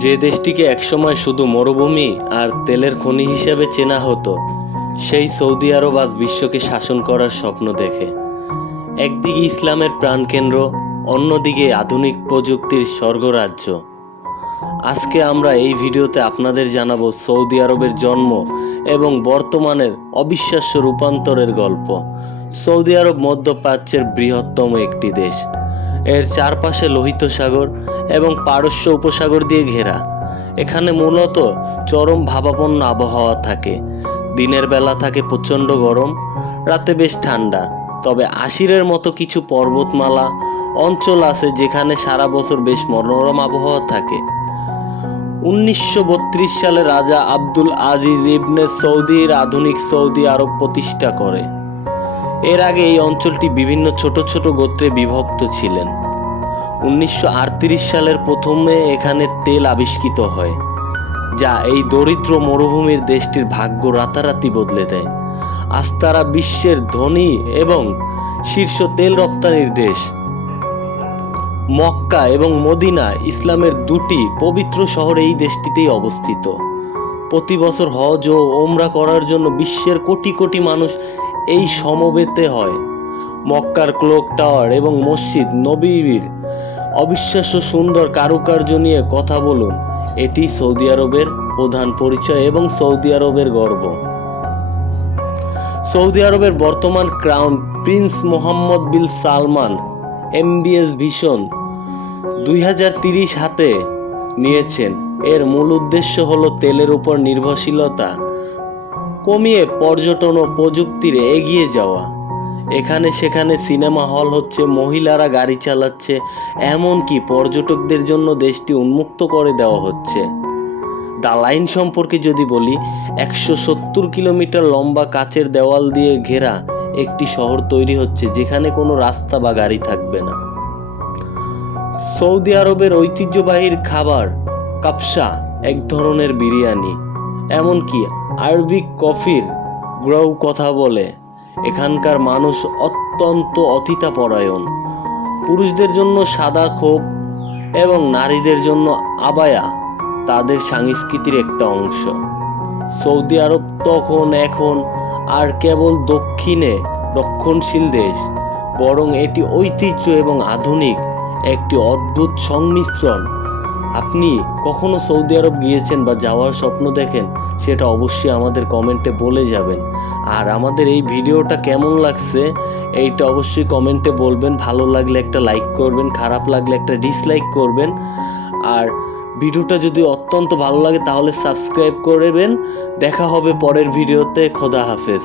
যে দেশটিকে একসময় শুধু মরুভূমি আর তেলের খনি হিসেবে চেনা হতো, সেই সৌদি আরব আজ বিশ্বকে শাসন করার স্বপ্ন দেখে। একদিকে ইসলামের প্রাণকেন্দ্র, অন্যদিকে আধুনিক প্রযুক্তির স্বর্গরাজ্য। আজকে আমরা এই ভিডিওতে আপনাদের জানাবো সৌদি আরবের জন্ম এবং বর্তমানের অবিশ্বাস্য রূপান্তরের গল্প। সৌদি আরব মধ্যপ্রাচ্যের বৃহত্তম একটি দেশ। এর চারপাশে লোহিত সাগর এবং পারস্য উপসাগর দিয়ে ঘেরা। এখানে মূলত চরম ভাবাপন্ন আবহাওয়া থাকে। দিনের বেলা থাকে প্রচণ্ড গরম, রাতে বেশ ঠান্ডা। তবে আশিরের মতো কিছু পর্বতমালা অঞ্চল আছে যেখানে সারা বছর বেশ মনোরম আবহাওয়া থাকে। 1932 সালে রাজা আব্দুল আজিজ ইবনে সৌদির আধুনিক সৌদি আরব প্রতিষ্ঠা করে। এর আগে এই অঞ্চলটি বিভিন্ন ছোট ছোট গোত্রে বিভক্ত ছিলেন। 1938 সালের প্রথমে এখানে তেল আবিষ্কৃত হয়, যা এই দরিদ্র মরুভূমির দেশটির ভাগ্য রাতারাতি বদলে দেয়। আজ তারা বিশ্বের ধনী এবং শীর্ষ তেল রপ্তানির দেশ। মক্কা এবং মদিনা ইসলামের দুটি পবিত্র শহর এই দেশটিতেই অবস্থিত। প্রতি বছর হজ ও ওমরা করার জন্য বিশ্বের কোটি কোটি মানুষ এই সমবেতে হয়। মক্কার ক্লক টাওয়ার এবং মসজিদ নববীর অবিশ্বাস্য সুন্দর কারুকার্য নিয়ে কথা বলুন। এটি সৌদি আরবের প্রধান পরিচয় এবং সৌদি আরবের গর্ব। সৌদি আরবের বর্তমান ক্রাউন প্রিন্স মোহাম্মদ বিন সালমান এমবিএস ভিশন 2030 হাতে নিয়েছেন। এর মূল উদ্দেশ্য হলো তেলের উপর নির্ভরশীলতা কমিয়ে পর্যটন ও প্রযুক্তির এগিয়ে যাওয়া। এখানে সেখানে সিনেমা হল হচ্ছে, মহিলারা গাড়ি চালাচ্ছে, এমনকি পর্যটকদের জন্য দেশটি উন্মুক্ত করে দেওয়া হচ্ছে। দ্য লাইন সম্পর্কে যদি বলি, 170 কিলোমিটার লম্বা কাচের দেওয়াল দিয়ে ঘেরা একটি শহর তৈরি হচ্ছে যেখানে কোনো রাস্তা বা গাড়ি থাকবে না। সৌদি আরবের ঐতিহ্যবাহী খাবার কাবসা, এক ধরনের বিরিয়ানি, এমনকি আরবিক কফির গ্রহ কথা বলে। এখানকার মানুষ অত্যন্ত অতিথাপরায়ণ। পুরুষদের জন্য সাদা খোপ এবং নারীদের জন্য আবায়া তাদের সংস্কৃতির একটা অংশ। সৌদি আরব এখন আর কেবল দক্ষিণে রক্ষণশীল দেশ, বরং এটি ঐতিহ্য এবং আধুনিক একটি অদ্ভুত সংমিশ্রণ। আপনি কখনো সৌদি আরব গিয়েছেন বা যাওয়ার স্বপ্ন দেখেন, সেটা অবশ্যই আমাদের কমেন্টে বলে যাবেন। আর আমাদের এই ভিডিওটা কেমন লাগছে এইটা অবশ্যই কমেন্টে বলবেন। ভালো লাগলে একটা লাইক করবেন, খারাপ লাগলে একটা ডিসলাইক করবেন। আর ভিডিওটা যদি অত্যন্ত ভালো লাগে তাহলে সাবস্ক্রাইব করবেন। দেখা হবে পরের ভিডিওতে। খোদা হাফেজ।